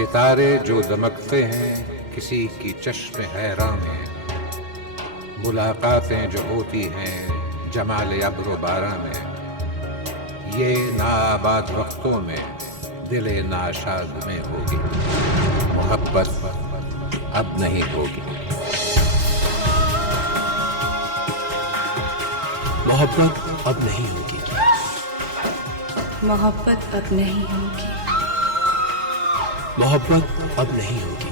सितारे जो दमकते हैं किसी की चश्म हैरां में, मुलाकातें जो होती हैं जमाल अब्र बारां में, ये नाआबाद वक्तों में दिले नाशाद में होगी, मोहब्बत अब नहीं होगी। मोहब्बत अब नहीं होगी। मोहब्बत अब नहीं होगी। मोहब्बत अब नहीं होगी।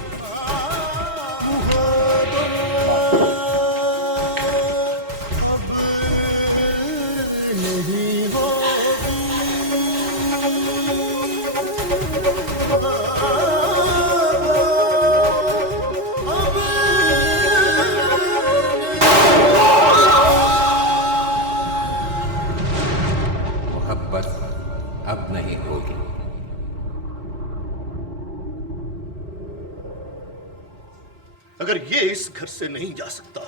मोहब्बत अब नहीं होगी। अगर ये इस घर से नहीं जा सकता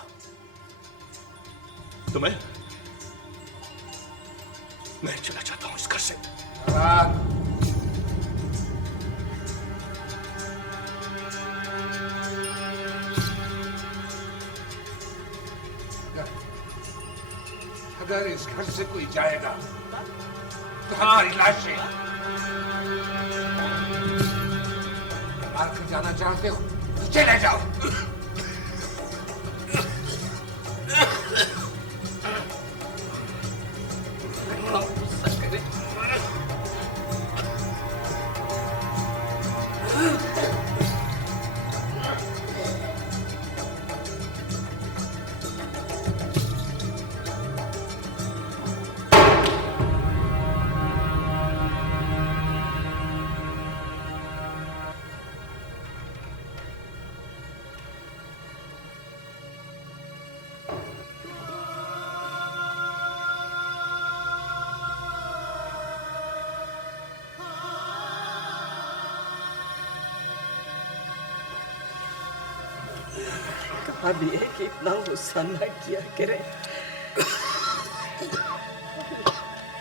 तो मैं चला जाता हूं इस घर से। अगर इस घर से कोई जाएगा तो हमारी लाशें मार कर जाना चाहते हो तो चले जाओ। कहा भी है कि इतना गुस्सा न किया करे।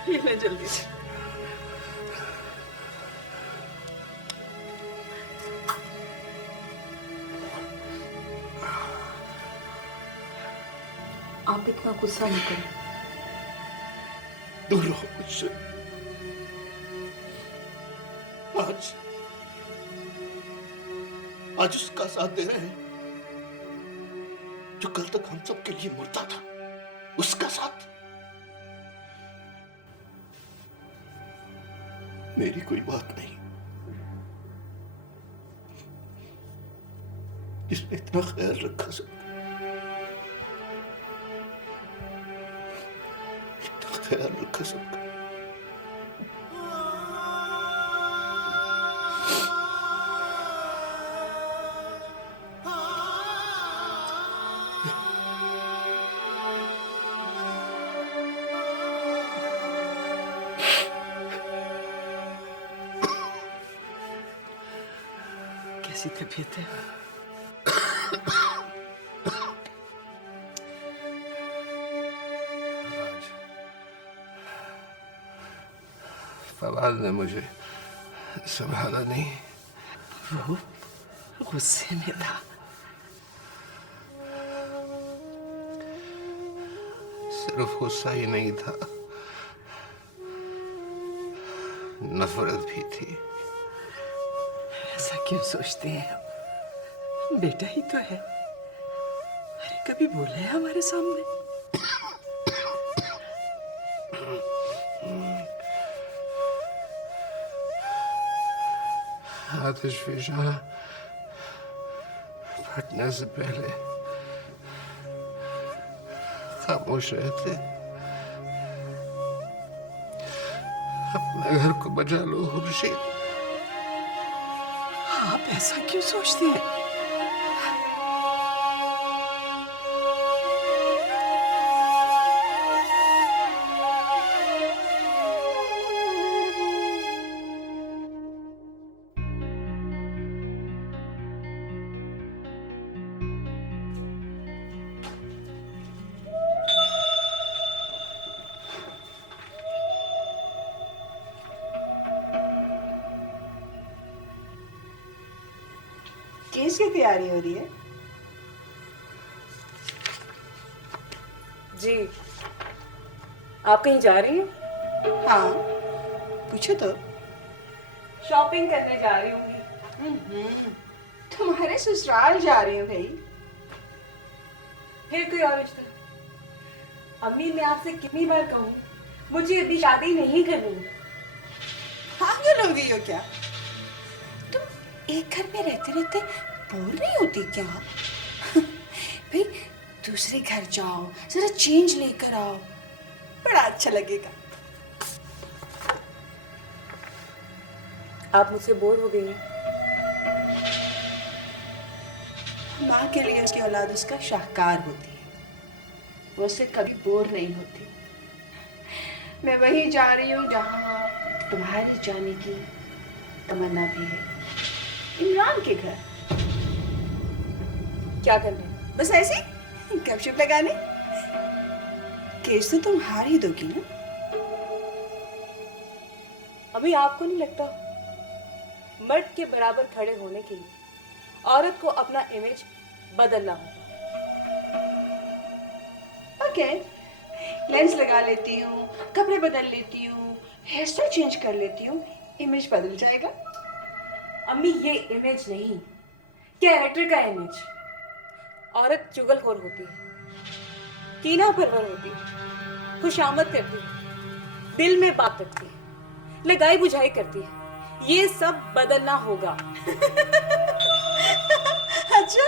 ये ले जल्दी से। आप इतना गुस्सा नहीं करें। दूर रहो मुझसे। आज उसका साथ दे रहे हैं जो कल तक हम सब के लिए मुर्दा था, उसका साथ। मेरी कोई बात नहीं जिसने इतना ख्याल रखा सबका, इतना ख्याल रखा सबका। कैसी तबीयत है? फवाद ने मुझे संभाला नहीं। वो गुस्से में था। सिर्फ गुस्सा ही नहीं था, नफरत भी थी। ऐसा क्यों सोचते हैं आप? बेटा ही तो है। अरे कभी बोला है हमारे सामने? आतिश फिजा फटने से पहले खामोश रहते। अपने घर को बचा लो खुर्शीद। आप ऐसा क्यों सोचते हैं? किसकी तैयारी हो रही है? जी, आप कहीं जा रही हैं? हाँ, पूछो तो। शॉपिंग करने जा रही होंगी। तुम्हारे ससुराल जा रही हूँ भाई। फिर कोई और रिश्ता? अम्मी, मैं आपसे कितनी बार कहूँ, मुझे अभी शादी नहीं करनी। पागल हो गई हो क्या? तुम एक घर में रहते रहते बोर नहीं होती क्या? भाई दूसरे घर जाओ, जरा चेंज लेकर आओ, बड़ा अच्छा लगेगा। आप मुझसे बोर हो गई हैं? माँ के लिए उसकी औलाद उसका शाहकार होती है, वो उससे कभी बोर नहीं होती। मैं वहीं जा रही हूँ जहाँ तुम्हारे जाने की तमन्ना भी है, इमरान के घर। क्या करने? बस ऐसे ही गपशप लगाने। केस तो तुम हार ही दोगी ना? अभी आपको नहीं लगता मर्द के बराबर खड़े होने के लिए औरत को अपना इमेज बदलना होगा? ओके, लेंस लगा लेती हूँ, कपड़े बदल लेती हूँ, हेयर स्टाइल चेंज कर लेती हूँ, इमेज बदल जाएगा। अम्मी, ये इमेज नहीं, कैरेक्टर का इमेज। औरत चुगलखोर होती है, कीना परवर होती है, खुशामद करती है, दिल में बात रखती है, लगाई बुझाई करती है। ये सब बदलना होगा। अच्छा,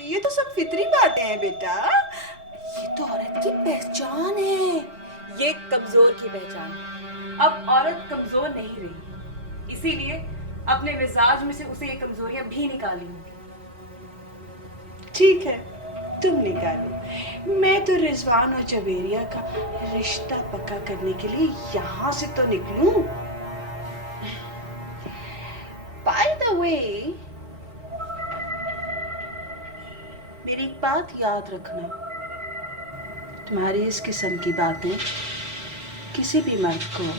ये तो सब फितरी बातें हैं बेटा, ये तो औरत की पहचान है। ये कमजोर की पहचान है। अब औरत कमजोर नहीं रही, इसीलिए अपने मिजाज में से उसे ये कमजोरियां भी निकाली होंगी। ठीक है, तुम निकालो, मैं तो रिजवान और जवेरिया का रिश्ता पक्का करने के लिए यहाँ से तो निकलूं। बाय द वे, मेरी एक बात याद रखना, तुम्हारी इस किस्म की बातें किसी भी मर्द को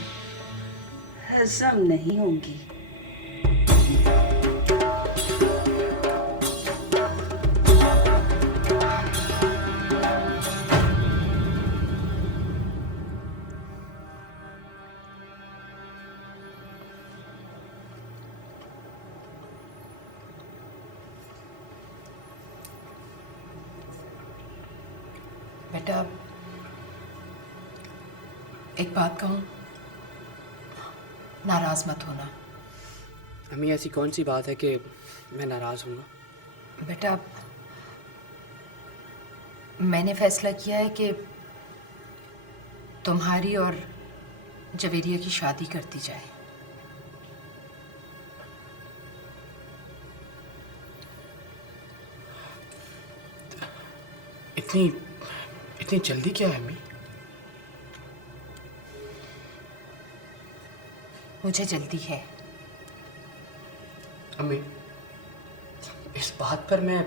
हजम नहीं होंगी। बेटा, एक बात कहूँ, नाराज मत होना। अम्मी, ऐसी कौन सी बात है कि मैं नाराज हूँगा? बेटा, मैंने फैसला किया है कि तुम्हारी और जवेरिया की शादी कर दी जाए। इतनी जल्दी क्या है अम्मी? मुझे जल्दी है। अम्मी, इस बात पर मैं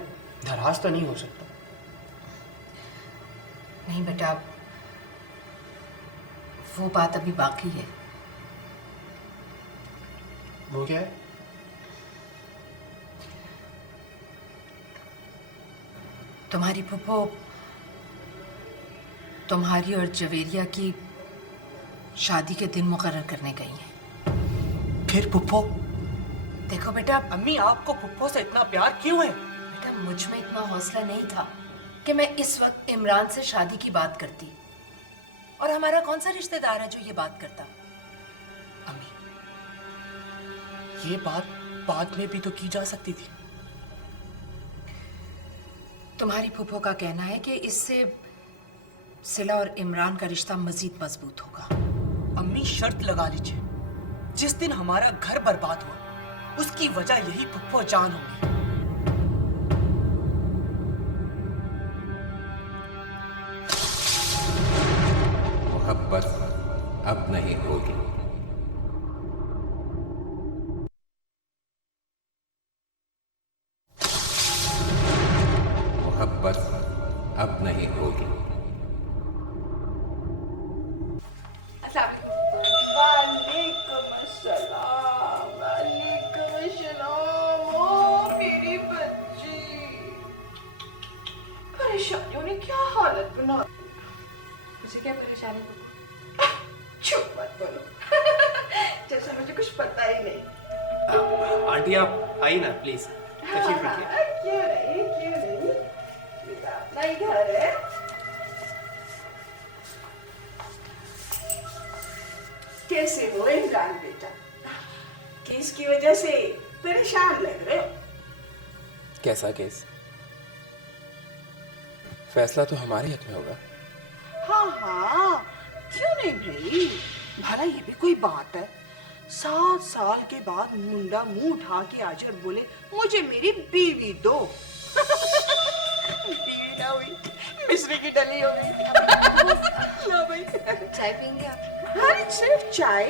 नाराज तो नहीं हो सकता। नहीं बेटा, वो बात अभी बाकी है। वो क्या है? तुम्हारी फूफो तुम्हारी और जवेरिया की शादी के दिन मुकर्रर करने गई हैं। फिर पुप्पो? देखो बेटा, अम्मी, आपको पुप्पो से इतना प्यार क्यों है? बेटा, मुझ में इतना हौसला नहीं था कि मैं इस वक्त इमरान से शादी की बात करती, और हमारा कौन सा रिश्तेदार है जो ये बात करता? अम्मी, ये बात बाद में भी तो की जा सकती थी। तुम्हारी फूफो का कहना है कि इससे सिला और इमरान का रिश्ता मजीद मजबूत होगा। अम्मी, शर्त लगा लीजिए, जिस दिन हमारा घर बर्बाद हुआ उसकी वजह यही पुप्पो जान होगी। मोहब्बत अब नहीं होगी। मोहब्बत अब नहीं होगी। वालेकुम अस्सलाम, वालेकुम अस्सलाम। ओ मेरी बच्ची, आंटी आप आइए ना प्लीज, तशरीफ रखिए। क्यों नहीं बेटा, अपना ही घर है। कैसे हो इमरान बेटा? केस की वजह से परेशान लग रहे हो? कैसा केस? फैसला तो हमारे हक में होगा। हाँ हाँ, क्यों नहीं भाई, भला ये भी कोई बात है? 7 साल के बाद मुंडा मुंह उठा के आकर बोले मुझे मेरी बीवी दो। बीवी ना हुई, मिस्री की डली हो गई। लो भाई, चाय पियेंगे आप? अरे सिर्फ चाय?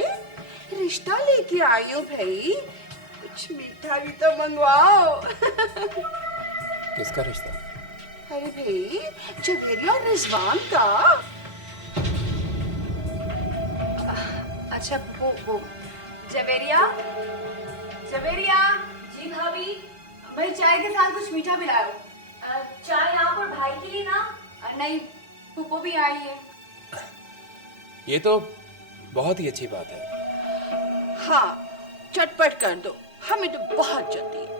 रिश्ता लेके आई हूँ भाई, कुछ मीठा भी तो मंगवाओ। किसका रिश्ता? अरे भाई, जवेरिया और रिजवान का। अच्छा वो जवेरिया, जवेरिया। जी भाभी, भाई चाय के साथ कुछ मीठा भी लाओ। चाय आप और भाई के लिए ना? नहीं, पुप्पो भी आई है। ये तो बहुत ही अच्छी बात है। हाँ, चटपट कर दो, हमें तो बहुत जल्दी है।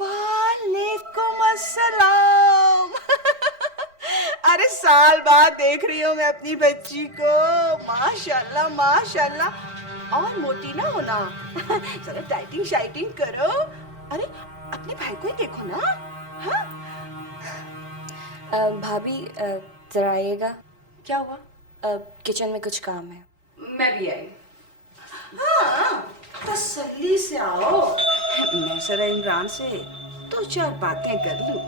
वालेकुम अस्सलाम। अरे साल बाद देख रही हूँ मैं अपनी बच्ची को। माशाल्लाह माशाल्लाह, और मोटी ना होना। जरा डाइटिंग शाइटिंग करो। अरे अपने भाई को ही देखो ना। हाँ भाभी जरा आइएगा। क्या हुआ? किचन में कुछ काम है। मैं भी आई। हाँ, तसल्ली से आओ। मैं जरा इमरान से 2-4 बातें कर लूं।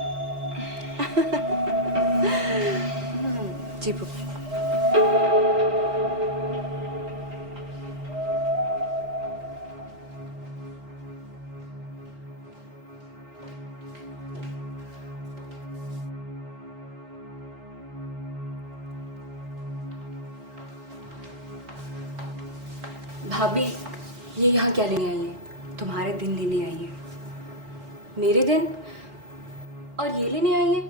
जी पुप्पो। भाभी, ये यहाँ क्या लेने आई है? तुम्हारे दिन लेने आई है। मेरे दिन? और ये लेने आई है?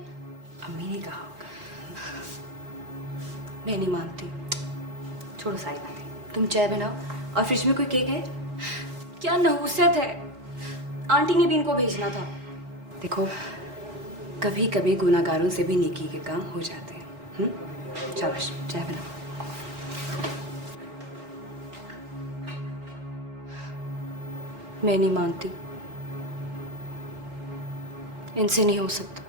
अम्मी ने कहा होगा। मैं नहीं मानती। छोड़ो सारी बातें, तुम चाय बनाओ। और फ्रिज में कोई केक है? क्या नहुसियत है, आंटी ने भी इनको भेजना था। देखो, कभी कभी गुनाहगारों से भी नेकी के काम हो जाते हैं। शाबाश, चाय बनाओ। मैं नहीं मानती, इनसे नहीं हो सकता।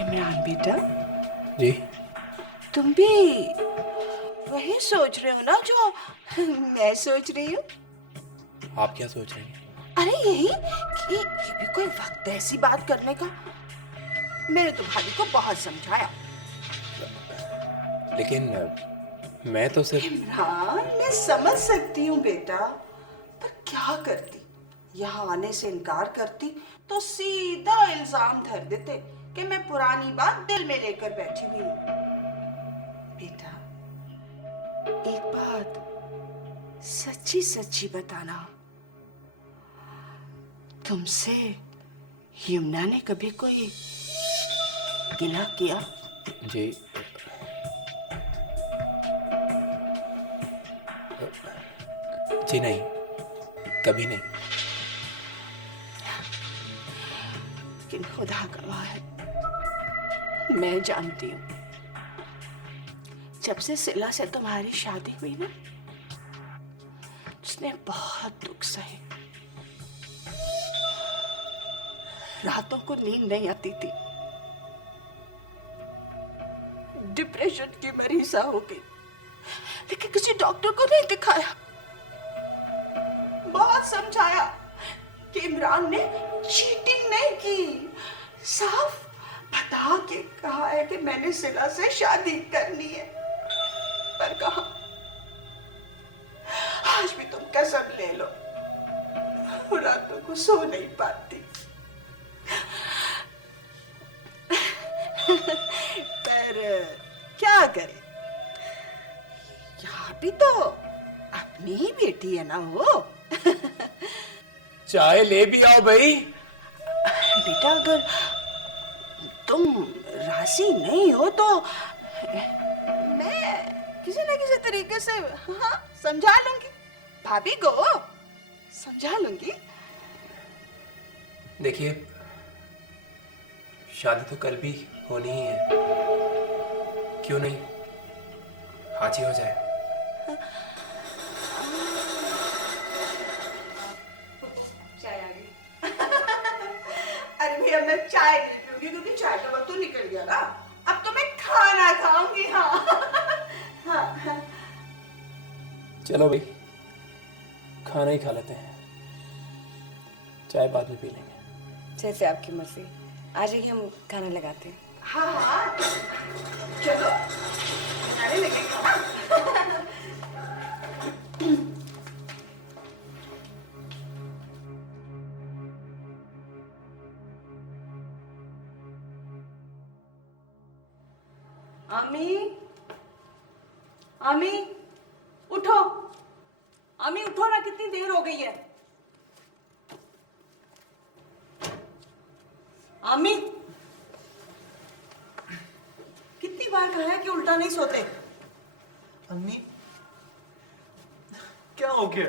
इमरान बेटा, जी? तुम भी वही सोच रहे हो ना जो मैं सोच रही हूँ? आप क्या सोच रही हैं? अरे यही कि ये भी कोई वक्त है ऐसी बात करने का। मैंने तो भाभी को बहुत समझाया। लेकिन मैं तो सिर्फ... इमरान, मैं समझ सकती हूँ बेटा, पर क्या करती? यहाँ आने से इनकार करती तो सीधा इल्जाम धर देते कि मैं पुरानी बात दिल में लेकर बैठी हुई हूँ। बेटा, एक बात सच्ची सच्ची बताना, तुमसे यमुना ने कभी कोई गिला किया? जी, जी नहीं, कभी नहीं। लेकिन खुदा गवाह है, मैं जानती हूँ, जब से सिला से तुम्हारी शादी हुई ना, उसने बहुत दुख सहे। रातों को नींद नहीं आती थी, डिप्रेशन की मरीजा हो गई, लेकिन किसी डॉक्टर को नहीं दिखाया। बहुत समझाया कि इमरान ने चीटिंग नहीं की, साफ बता के कहा है कि मैंने सिला से शादी करनी है। पर कहा, आज भी तुम कसम ले लो, रातों को सो नहीं पाती। पर क्या करे, यहाँ भी तो अपनी ही बेटी है ना वो। चाय ले भी आओ भाई। बेटा, अगर तुम राशि नहीं हो तो मैं किसी न किसी तरीके से हाँ समझा लूंगी, भाभी को समझा लूंगी। देखिए, शादी तो कल भी होनी ही है, क्यों नहीं आज ही हो जाए। चाय आ गई। अरे भैया मैं चाय नहीं पीऊंगी क्योंकि चाय का वक्त तो निकल गया ना। अब तो मैं खाना खाऊंगी। हाँ हाँ चलो भाई, खाना ही खा लेते हैं, चाय बाद में पी लेंगे। जैसे आपकी मर्जी, आज ही हम खाना लगाते हैं। हाँ हाँ चलो अरे लगे खाना। आमी, आमी उठो, आमी उठो ना, कितनी देर हो गई है। आमी, कितनी बार कहा है कि उल्टा नहीं सोते। अम्मी क्या हो गया?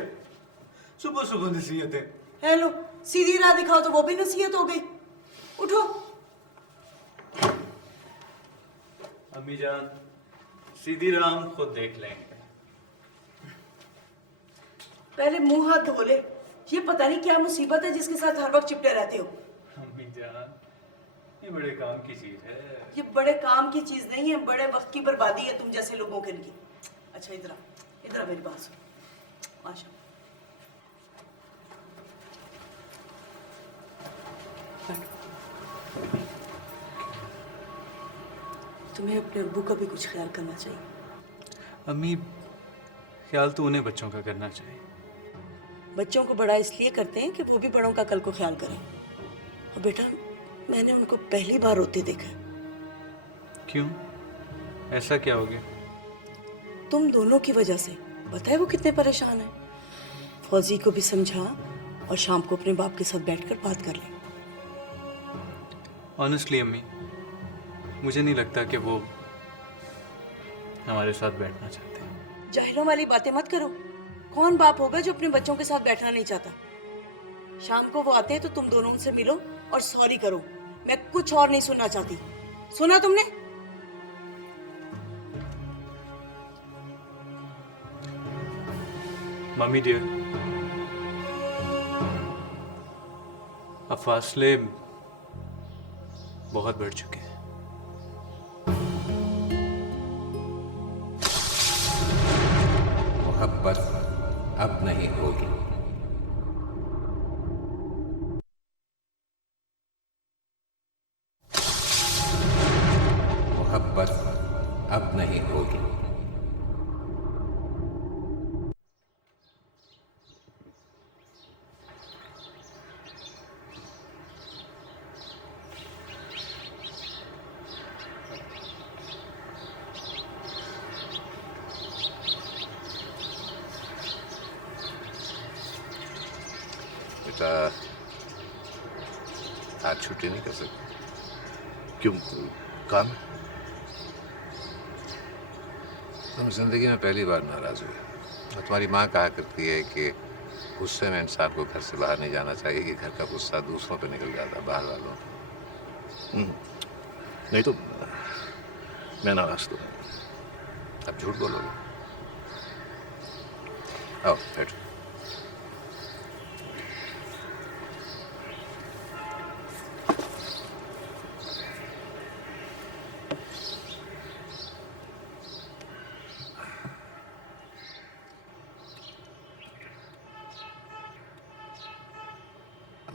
सुबह सुबह नसीहतें। हेलो, सीधी राह दिखाओ तो वो भी नसीहत हो गई। उठो। अम्मी जान, सीधी राम खुद देख लेंगे। पहले मुंह हाथ धो ले, ये पता नहीं क्या मुसीबत है जिसके साथ हर वक्त चिपटे रहते हो। अम्मी जान, ये बड़े काम की चीज है। ये बड़े काम की चीज नहीं है, बड़े वक्त की बर्बादी है तुम जैसे लोगों के लिए। अच्छा इधर आ, इधर आ, मेरी बात सुन। माशा तुम्हें अपने अब्बू का भी कुछ ख्याल करना चाहिए। अम्मी, ख्याल तो उन्हें बच्चों का करना चाहिए। बच्चों को बड़ा इसलिए करते हैं कि वो भी बड़ों का कल को ख्याल करें। और बेटा, मैंने उनको पहली बार रोते देखा है। क्यों? ऐसा क्या हो गया? तुम दोनों की वजह से। पता है वो कितने परेशान है। फौजी को भी समझा और शाम को अपने बाप के साथ बैठकर बात कर ले। ऑनेस्टली अम्मी, मुझे नहीं लगता कि वो हमारे साथ बैठना चाहते हैं। जाहिलों वाली बातें मत करो। कौन बाप होगा जो अपने बच्चों के साथ बैठना नहीं चाहता। शाम को वो आते हैं तो तुम दोनों उनसे मिलो और सॉरी करो। मैं कुछ और नहीं सुनना चाहती। सुना तुमने? मम्मी डियर, अब फासले बहुत बढ़ चुके हैं। मोहब्बत अब नहीं होगी। मोहब्बत अब नहीं होगी। बेटा, आज छुट्टी नहीं कर सकते। क्यों, काम? तुम जिंदगी में पहली बार नाराज हुए। और तुम्हारी माँ कहा करती है कि गुस्से में इंसान को घर से बाहर नहीं जाना चाहिए, कि घर का गुस्सा दूसरों पे निकल जाता, बाहर वालों पे। नहीं तो मैं नाराज तो। अब झूठ बोलोगे? आओ बैठो।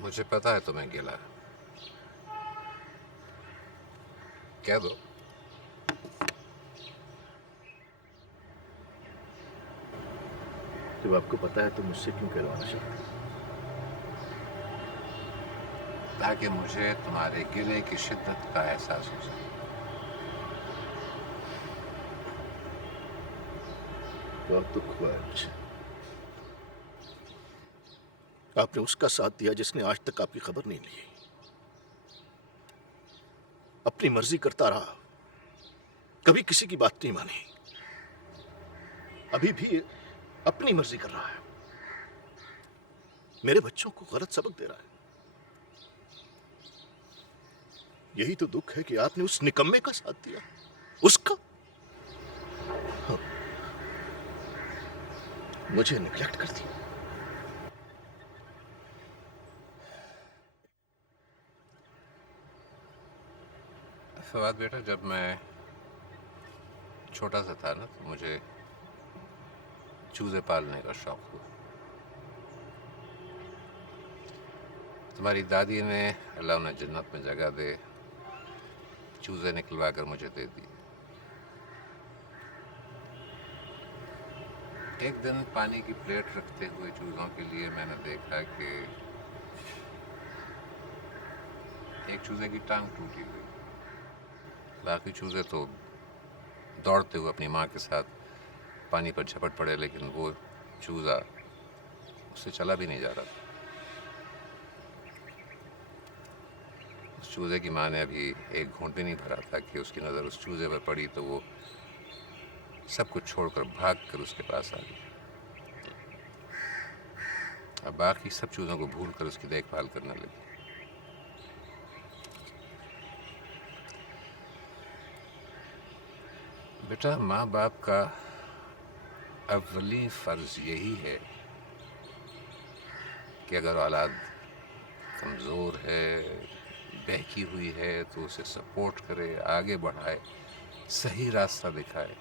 मुझे पता है तुम्हें गिला है। कह दो। जब आपको पता है तो मुझसे क्यों कहलवाना चाहते? ताकि मुझे तुम्हारे गिले की शिद्दत का एहसास हो सके। बहुत दुख हुआ है मुझे। आपने उसका साथ दिया जिसने आज तक आपकी खबर नहीं ली। अपनी मर्जी करता रहा, कभी किसी की बात नहीं मानी, अभी भी अपनी मर्जी कर रहा है, मेरे बच्चों को गलत सबक दे रहा है। यही तो दुख है कि आपने उस निकम्मे का साथ दिया, उसका। हाँ, मुझे निग्लेक्ट कर दिया। फवाद बेटा, जब मैं छोटा सा था ना, तो मुझे चूजे पालने का शौक हुआ। तुम्हारी दादी ने, अल्लाह उन्हें जन्नत में जगह दे, चूजे निकलवा कर मुझे दे दी। एक दिन पानी की प्लेट रखते हुए चूजों के लिए मैंने देखा कि एक चूजे की टांग टूटी हुई, बाकी चूजे तो दौड़ते हुए अपनी माँ के साथ पानी पर झपट पड़े, लेकिन वो चूजा उससे चला भी नहीं जा रहा था। उस चूजे की माँ ने अभी एक घूंट भी नहीं भरा था कि उसकी नज़र उस चूजे पर पड़ी, तो वो सब कुछ छोड़कर भाग कर उसके पास आ गई। अब बाकी सब चूज़ों को भूल कर उसकी देखभाल करने लगी। बेटा, माँ बाप का अव्वली फ़र्ज़ यही है कि अगर औलाद कमज़ोर है, बहकी हुई है, तो उसे सपोर्ट करे, आगे बढ़ाए, सही रास्ता दिखाए।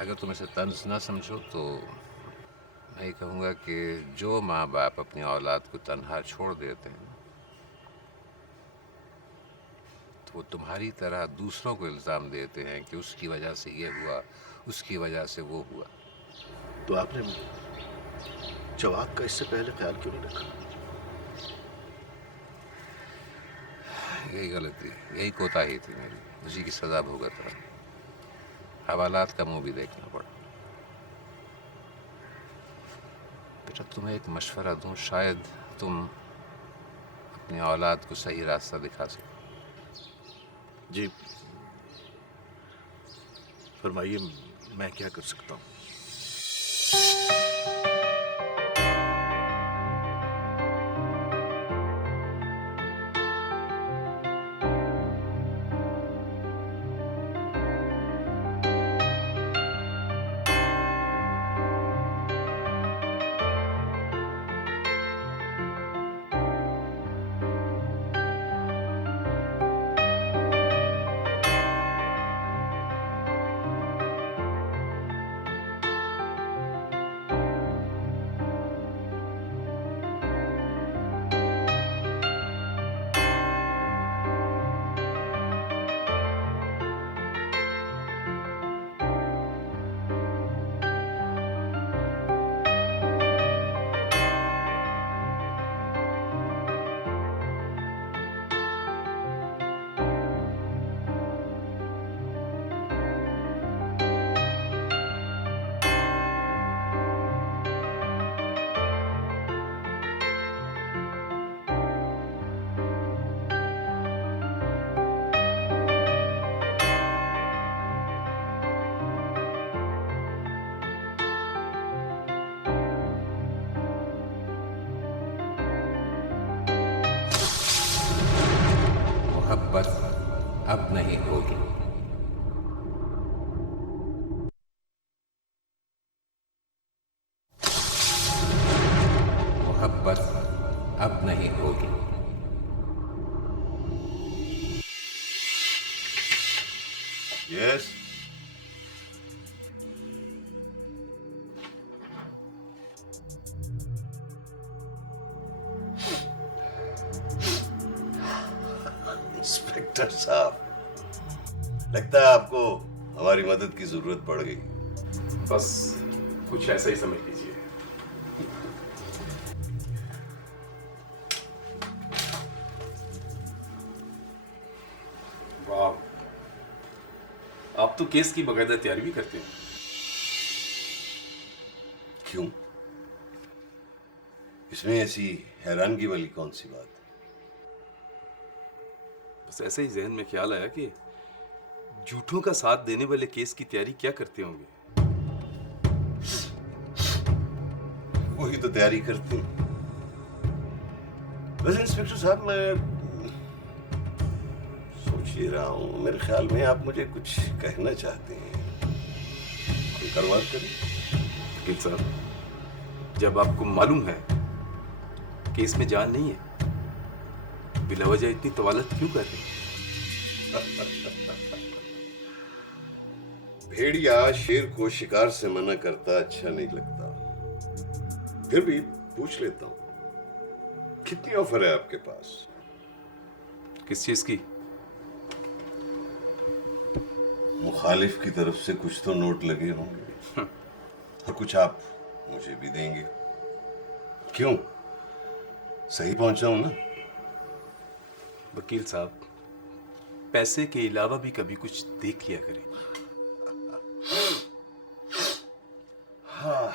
अगर तुम इसे तंज ना समझो तो मैं ये कहूँगा कि जो माँ बाप अपनी औलाद को तन्हा छोड़ देते हैं, तो वो तुम्हारी तरह दूसरों को इल्ज़ाम देते हैं कि उसकी वजह से ये हुआ, उसकी वजह से वो हुआ। तो आपने जवाब का इससे पहले ख्याल क्यों नहीं रखा? यही गलती, यही कोताही थी मेरी, उसी की सज़ा भुगत रहा। हवालात का मुंह भी देखना पड़ा। बेटा, तुम्हें एक मशवरा दूं, शायद तुम अपनी औलाद को सही रास्ता दिखा सको। जी, फरमाइए, मैं क्या कर सकता हूँ? मोहब्बत अब नहीं होगी। मोहब्बत अब नहीं होगी। यस, इंस्पेक्टर साहब, लगता है आपको हमारी मदद की जरूरत पड़ गई। बस कुछ ऐसा ही समझ लीजिए। वाह, आप तो केस की बाकायदा तैयारी भी करते हैं। क्यों? इसमें ऐसी हैरानगी वाली कौन सी बात है? बस ऐसे ही जहन में ख्याल आया कि झूठों का साथ देने वाले केस की तैयारी क्या करते होंगे। वही तो तैयारी करते हैं। वैसे इंस्पेक्टर साहब, मैं सोच ही रहा हूं, मेरे ख्याल में आप मुझे कुछ कहना चाहते हैं। खुलकर बात करें। वकील साहब, जब आपको मालूम है केस में जान नहीं है, बिला वजह इतनी तवालत क्यों कर रहे हैं? भेड़िया शेर को शिकार से मना करता अच्छा नहीं लगता। फिर भी पूछ लेता हूं, कितनी ऑफर है आपके पास? किस चीज की? मुखालिफ की तरफ से कुछ तो नोट लगे होंगे और कुछ आप मुझे भी देंगे। क्यों, सही पहुंचा हूं ना? वकील साहब, पैसे के अलावा भी कभी कुछ देख लिया करें। हाँ,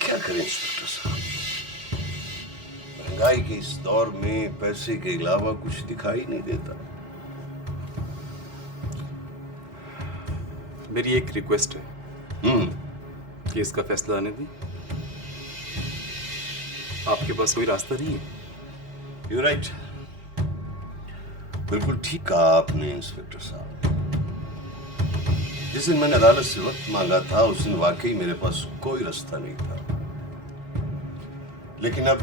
क्या करें इंस्पेक्टर साहब, महंगाई के इस दौर में पैसे के अलावा कुछ दिखाई नहीं देता। मेरी एक रिक्वेस्ट है, केस का फैसला आने दी। आपके पास कोई रास्ता नहीं है? यू राइट, बिल्कुल ठीक कहा आपने इंस्पेक्टर साहब। जिस दिन मैंने अदालत से वक्त मांगा था, उस दिन वाकई मेरे पास कोई रास्ता नहीं था। लेकिन अब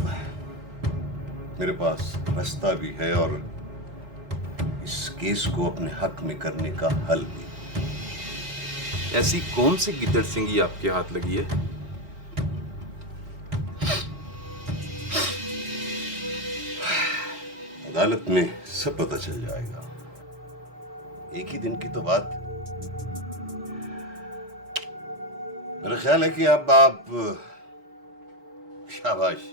मेरे पास रास्ता भी है और इस केस को अपने हक में करने का हल भी। ऐसी कौन सी गिद्दड़ सिंगी आपके हाथ लगी है? अदालत में सब पता चल जाएगा। एक ही दिन की तो बात। मेरा ख्याल है कि अब आप शाबाश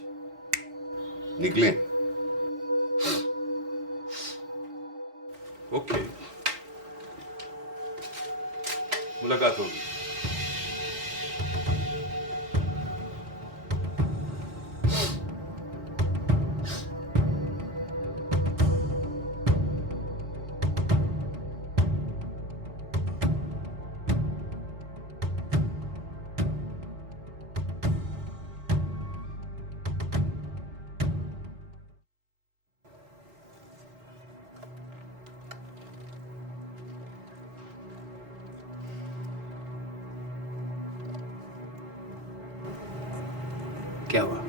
निकलें। ओके, मुलाकात होगी। क्या हुआ?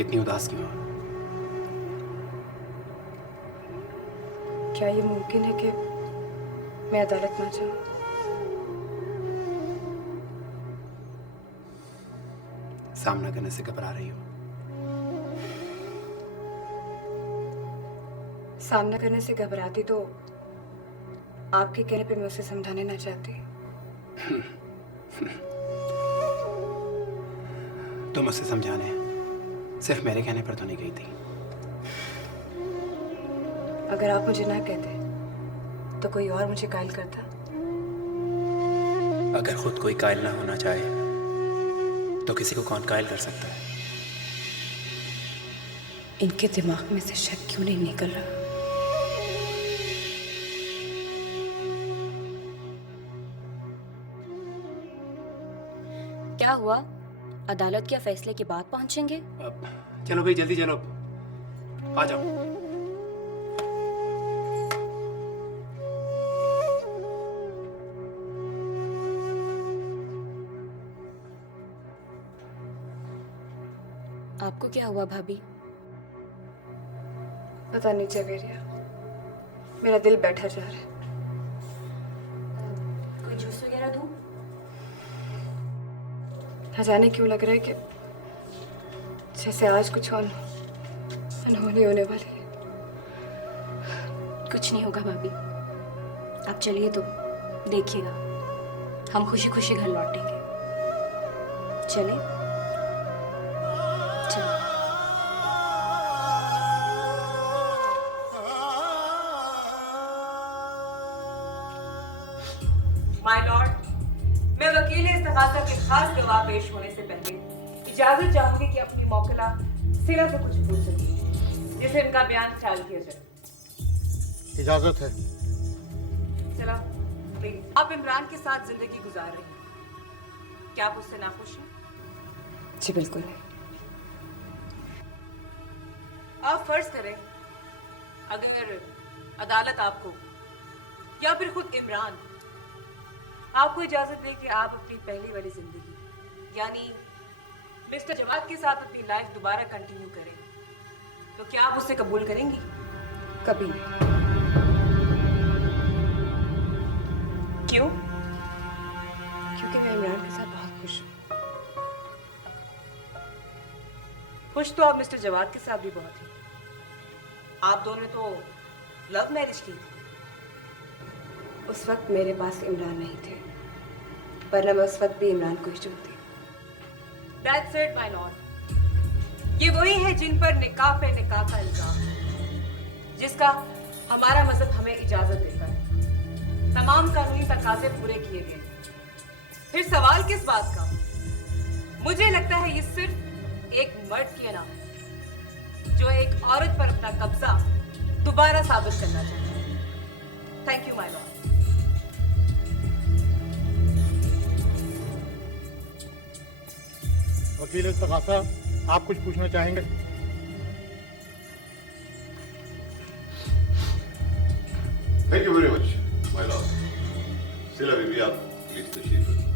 इतनी उदास क्यों हो? क्या ये मुमकिन है कि मैं अदालत ना जाऊं? सामना करने से घबरा रही हो? सामना करने से घबराती तो आपके कहने पे मैं उसे समझाने ना चाहती। तुम उसे समझाने सिर्फ मेरे कहने पर तो नहीं गई थी। अगर आप मुझे ना कहते तो कोई और मुझे कायल करता। अगर खुद कोई कायल ना होना चाहे तो किसी को कौन कायल कर सकता है? इनके दिमाग में से शक क्यों नहीं निकल रहा? क्या हुआ? अदालत के फैसले के बाद पहुंचेंगे? चलो भाई, जल्दी चलो, आ जाओ। आपको क्या हुआ भाभी? पता नहीं जवेरिया, मेरा दिल बैठा जा रहा है। कोई जूस वगैरह दूं? न जाने क्यों लग रहा है कि जैसे आज कुछ अनहोनी होने वाली है। कुछ नहीं होगा भाभी, आप चलिए तो देखिएगा, हम खुशी खुशी घर लौटेंगे। चले चलो। माय लॉर्ड, मैं वकील इस्तगासा के खास गवाह पेश होने से पहले इजाजत चाहूंगी कि अपनी मौकला सिला से कुछ पूछ सकूं, जिसे इनका बयान ख्याल किया जाए। इजाजत है। चला प्लीज। आप इमरान के साथ जिंदगी गुजार रही हैं, क्या आप उससे नाखुश हैं? जी बिल्कुल नहीं। आप फर्ज करें अगर अदालत आपको या फिर खुद इमरान आपको इजाजत दे कि आप अपनी पहली वाली जिंदगी यानी मिस्टर जवाद के साथ अपनी लाइफ दोबारा कंटिन्यू करें, तो क्या आप उसे कबूल करेंगी? कभी नहीं। क्यों? क्योंकि मैं इमरान के साथ बहुत खुश हूँ। खुश तो आप मिस्टर जवाद के साथ भी बहुत हैं। आप दोनों ने तो लव मैरिज की थी। उस वक्त मेरे पास इमरान नहीं थे, वरना मैं उस वक्त भी इमरान को ही चुनती। That's it, my lord. ये वही है जिन पर निकाह पे निकाह का इल्जाम है, जिसका हमारा मजहब हमें इजाजत देता है। तमाम कानूनी तकाजे पूरे किए गए। फिर सवाल किस बात का? मुझे लगता है ये सिर्फ एक मर्द की अना है जो एक औरत पर अपना कब्जा दोबारा साबित करना चाहता है। Thank you my Lord. वकील इल्तफा साहब, आप कुछ पूछना चाहेंगे? Thank you very much my Lord. सिला बीबी, आप प्लीज तशरीफ रखिए।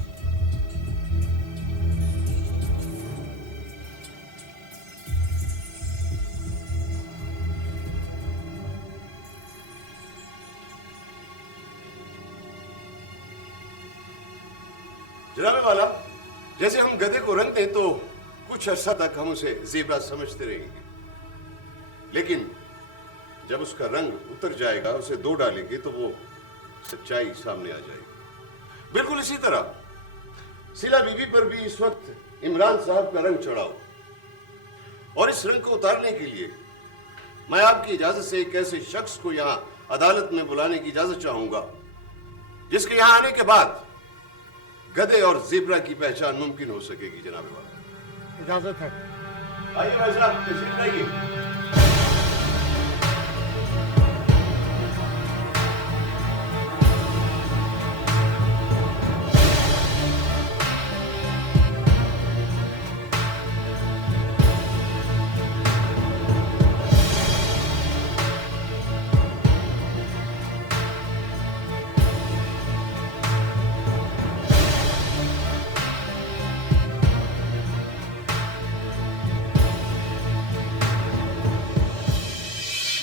जनाब वाला, जैसे हम गधे को रंग दें तो कुछ अर्सा तक हम उसे ज़ेबरा समझते रहेंगे, लेकिन जब उसका रंग उतर जाएगा, उसे धो डालेंगे तो वो सच्चाई सामने आ जाएगी। बिल्कुल इसी तरह सिला बीबी पर भी इस वक्त इमरान साहब का रंग चढ़ाओ, और इस रंग को उतारने के लिए मैं आपकी इजाजत से एक ऐसे शख्स को यहां अदालत में बुलाने की इजाजत चाहूंगा जिसके यहां आने के बाद गधे और ज़ेब्रा की पहचान मुमकिन हो सकेगी। जनाब वाला, इजाजत है। आइए भाई साहब, तशरीफ लाइए।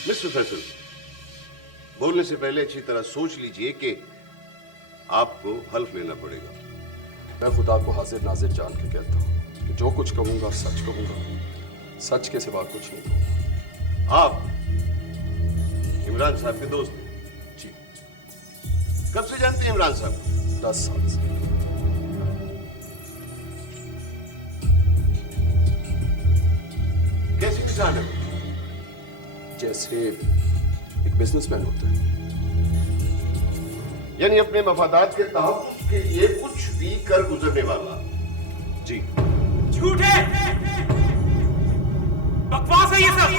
मिस्टर फैसल, बोलने से पहले अच्छी तरह सोच लीजिए कि आपको हल्फ लेना पड़ेगा। मैं खुदा को हाजिर नाजिर जान के कहता हूँ कि जो कुछ कहूंगा सच कहूंगा, सच के सिवा कुछ नहीं कहूंगा। आप इमरान साहब के दोस्त हैं? जी। कब से जानते हैं इमरान साहब को? 10 साल से। कैसी किसान है? जैसे एक बिजनेसमैन होता है। यानी अपने मफादात के तहफ्फुज़ के लिए कुछ भी कर गुजरने वाला। जी। झूठ है, बकवास है ये सब।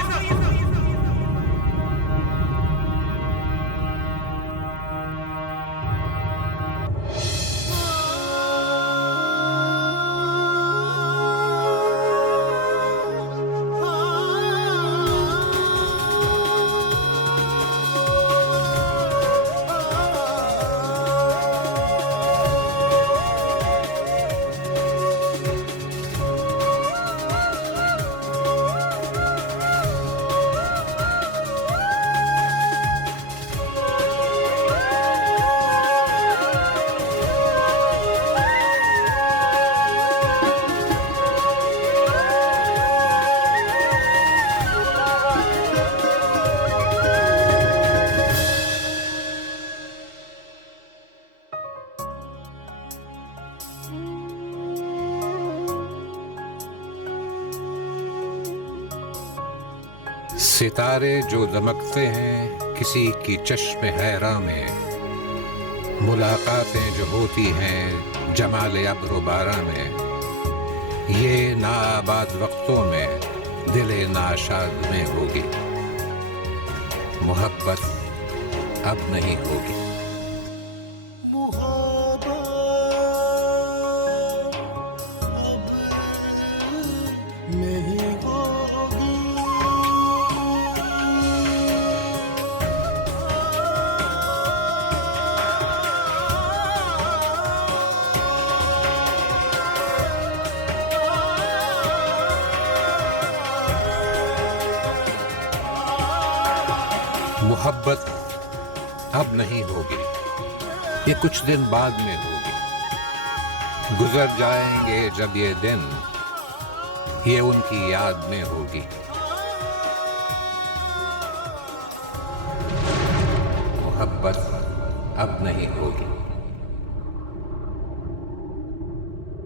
सितारे जो दमकते हैं किसी की चश्मे हैरा में, मुलाकातें जो होती हैं जमाल अब्रो बारा में, ये नाआबाद वक्तों में दिले नाशाद में होगी। मोहब्बत अब नहीं होगी। मोहब्बत अब नहीं होगी, ये कुछ दिन बाद में होगी। गुजर जाएंगे जब ये दिन, ये उनकी याद में होगी। मोहब्बत अब नहीं होगी।